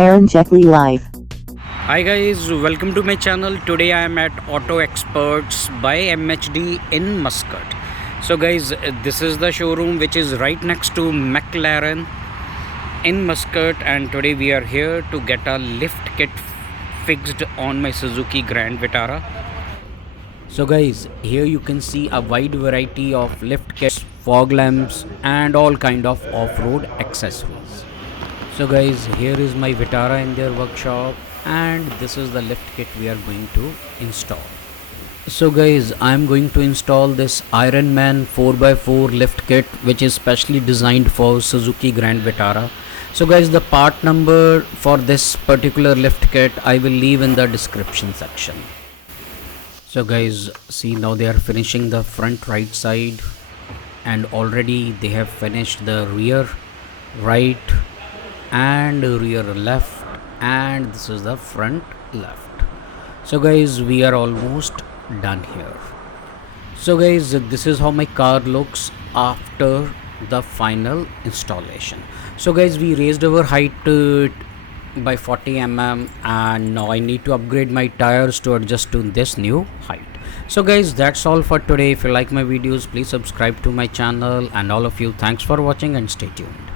karanjetlilive. Hi guys, welcome to my channel. Today I am at Auto Experts by MHD in Muscat. So guys, this is the showroom which is right next to McLaren in Muscat, and today we are here to get a lift kit fixed on my Suzuki Grand Vitara. So guys, here you can see a wide variety of lift kits, fog lamps and all kind of off-road accessories. So guys, here is my Vitara in their workshop, and this is the lift kit we are going to install. So guys, I am going to install this Ironman 4x4 lift kit, which is specially designed for Suzuki Grand Vitara. So guys, the part number for this particular lift kit I will leave in the description section. So guys, see, now they are finishing the front right side, and already they have finished the rear right and rear left, and this is the front left. So guys, we are almost done here. So guys, this is how my car looks after the final installation. So guys, we raised our height by 40 mm, and now I need to upgrade my tires to adjust to this new height. So guys, that's all for today. If you like my videos, please subscribe to my channel, and all of you, thanks for watching and stay tuned.